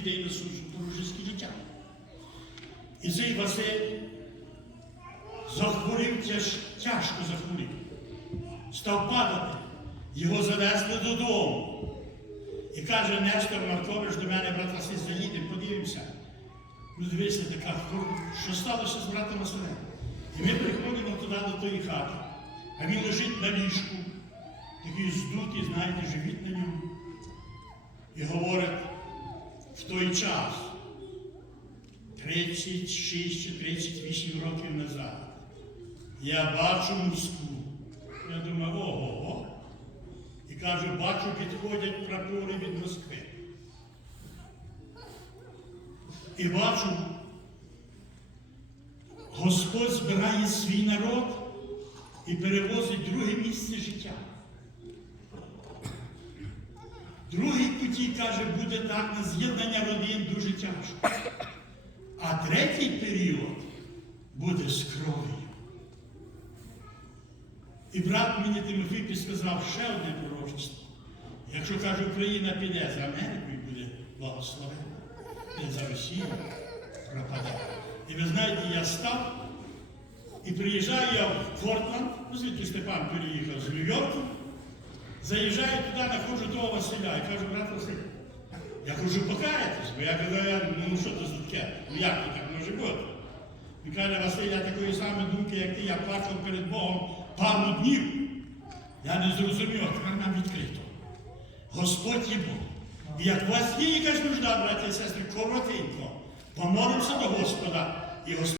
людей на супружеське життя. І цей Василь захворів тяж, тяжко захворів. Став падати. Його занесли додому. І каже Нестор Маркович до мене, брат Василь, заїдемо, подивимося. Ну, дивися, така, «Ну, що сталося з братом Василем? І ми приходимо туди до тої хати, а він лежить на ліжку, такий здутий, знаєте, живіт на ньому. І говорить, той час, 36 чи 38 років назад, я бачу Москву. Я думаю, ого. І кажу, бачу, підходять прапори від Москви. І бачу, Господь збирає свій народ і перевозить друге місце життя. Другий путі, каже, буде так на з'єднання родин дуже тяжко. А третій період буде з кров'ю. І брат мені Тимофій підсказав ще одне пророчество. Якщо каже, Україна піде за Америкою, буде благословена, не за Росію пропаде. І ви знаєте, я став і приїжджаю я в Портланд, ну, звідки Степан переїхав з Нью-Йорку, заїжджаю туди, знаходжу того Василя і кажу, брат Василь, я хочу покаятись, бо я я, ну що це за таке? Ну як то так може бути? Він каже, Василь, я такої самої думки, як ти, я плакав перед Богом пару днів. Я не зрозумів, а тепер нам відкрито. Господь є Бог. І як вас є якась нужда, браті і сестри, коротенько, помолимося до Господа, і Господь.